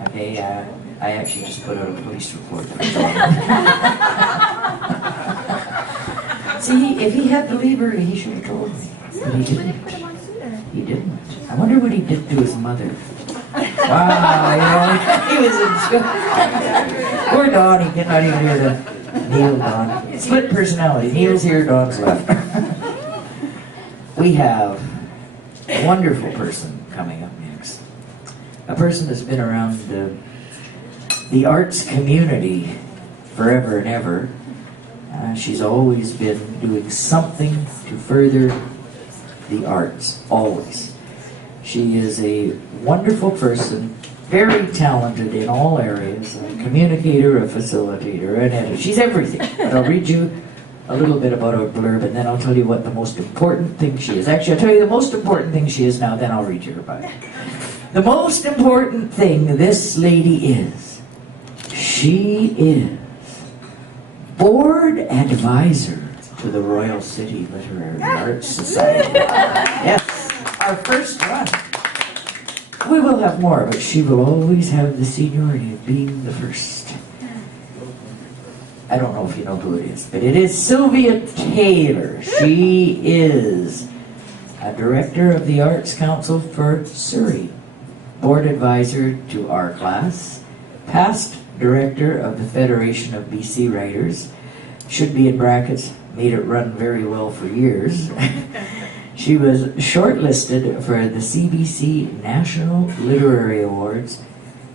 Okay, I actually just put out a police report. See, if he had to leave early, he should have told me. But he didn't. He didn't. I wonder what he did to his mother. Wow, he was in shock. Poor Don, he cannot even hear the Neil Don. Split personality. Neil's here, Don's left. We have a wonderful person coming up next. A person that's been around the arts community forever and ever. She's always been doing something to further the arts, always. She is a wonderful person, very talented in all areas, a communicator, a facilitator, an editor. She's everything. But I'll read you a little bit about her blurb, and then I'll tell you what the most important thing she is. Actually, I'll tell you the most important thing she is now, then I'll read you her bio. The most important thing this lady is, she is board advisor to the Royal City Literary Arts Society. Yes, our first one. We will have more, but she will always have the seniority of being the first. I don't know if you know who it is, but it is Sylvia Taylor. She is a director of the Arts Council for Surrey, board advisor to our class, past director of the Federation of BC Writers, should be in brackets, made it run very well for years. She was shortlisted for the CBC National Literary Awards.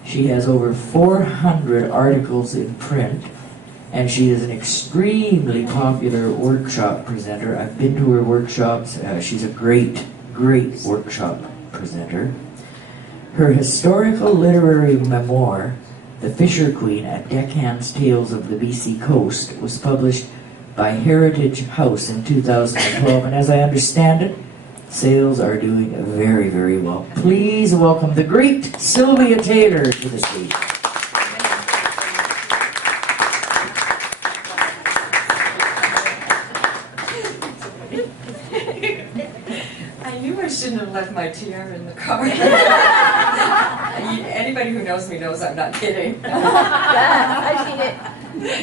She has over 400 articles in print, and she is an extremely popular workshop presenter. I've been to her workshops. She's a great, great workshop presenter. Her historical literary memoir, The Fisher Queen, A Deckhand's Tales of the BC Coast, was published by Heritage House in 2012, and as I understand it, sales are doing very, very well. Please welcome the great Sylvia Taylor to the stage. I knew I shouldn't have left my tiara in the car. Anybody who knows me knows I'm not kidding. Yeah, I've seen it.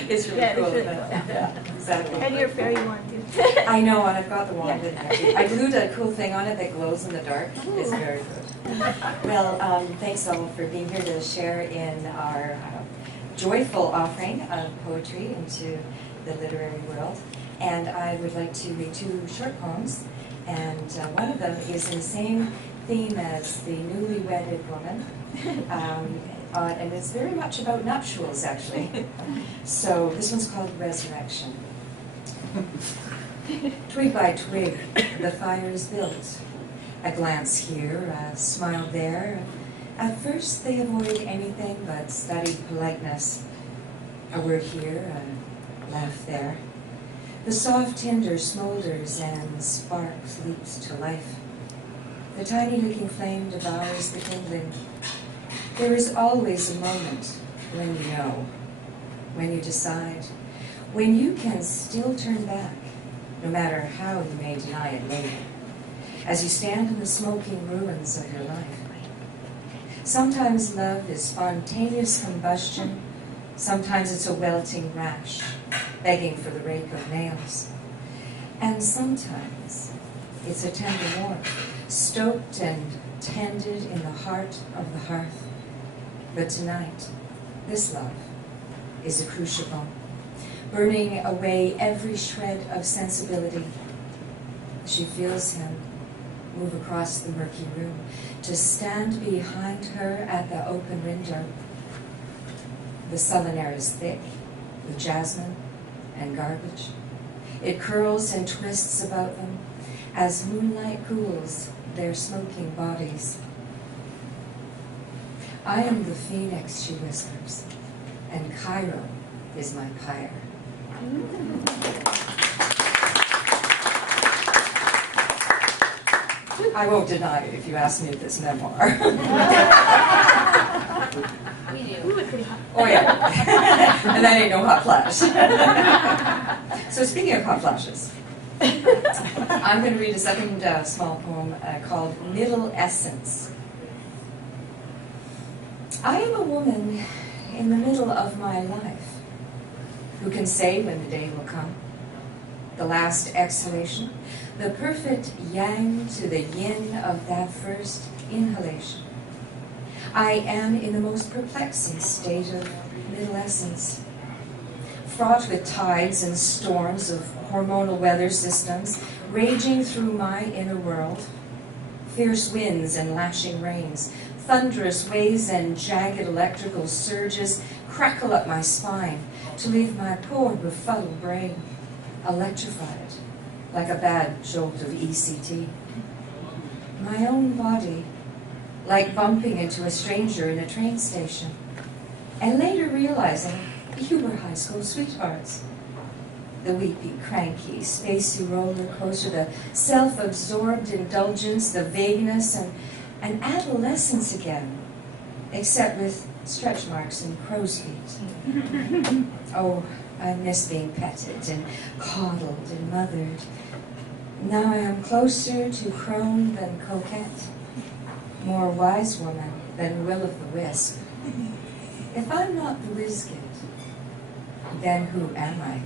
It's really cool. It's really but, cool. Yeah, exactly. And your fairy wand too. I know, and I've got the wand in there too. I glued a cool thing on it that glows in the dark. It's very good. Well, thanks all for being here to share in our joyful offering of poetry into the literary world. And I would like to read 2 short poems. And one of them is in the same theme as the newly wedded woman. And it's very much about nuptials, actually. So this one's called Resurrection. Twig by twig, the fire is built. A glance here, a smile there. At first they avoid anything but studied politeness. A word here, a laugh there. The soft tinder smolders and sparks leaps to life. The tiny licking flame devours the kindling. There is always a moment when you know, when you decide, when you can still turn back, no matter how you may deny it later, as you stand in the smoking ruins of your life. Sometimes love is spontaneous combustion, sometimes it's a welting rash, begging for the rake of nails. And sometimes it's a tender warmth, stoked and tended in the heart of the hearth. But tonight, this love is a crucible, burning away every shred of sensibility. She feels him move across the murky room to stand behind her at the open window. The sullen air is thick with jasmine and garbage. It curls and twists about them as moonlight cools their smoking bodies. I am the phoenix, she whispers, and Cairo is my pyre. I won't deny it if you ask me if it's memoir. We do. Ooh, it's pretty hot. Oh yeah, and that ain't no hot flash. So speaking of hot flashes, I'm going to read a second small poem called Middle Essence. I am a woman in the middle of my life. Who can say when the day will come? The last exhalation, the perfect yang to the yin of that first inhalation. I am in the most perplexing state of middlescence, fraught with tides and storms of hormonal weather systems raging through my inner world. Fierce winds and lashing rains, thunderous waves and jagged electrical surges crackle up my spine to leave my poor befuddled brain electrified like a bad jolt of ECT. My own body like bumping into a stranger in a train station, and later realizing you were high school sweethearts. The weepy, cranky, spacey roller coaster, the self-absorbed indulgence, the vagueness, and adolescence again, except with stretch marks and crow's feet. Oh, I miss being petted and coddled and mothered. Now I am closer to crone than coquette, more wise woman than will-o'-the-wisp. If I'm not the whiz kid, then who am I?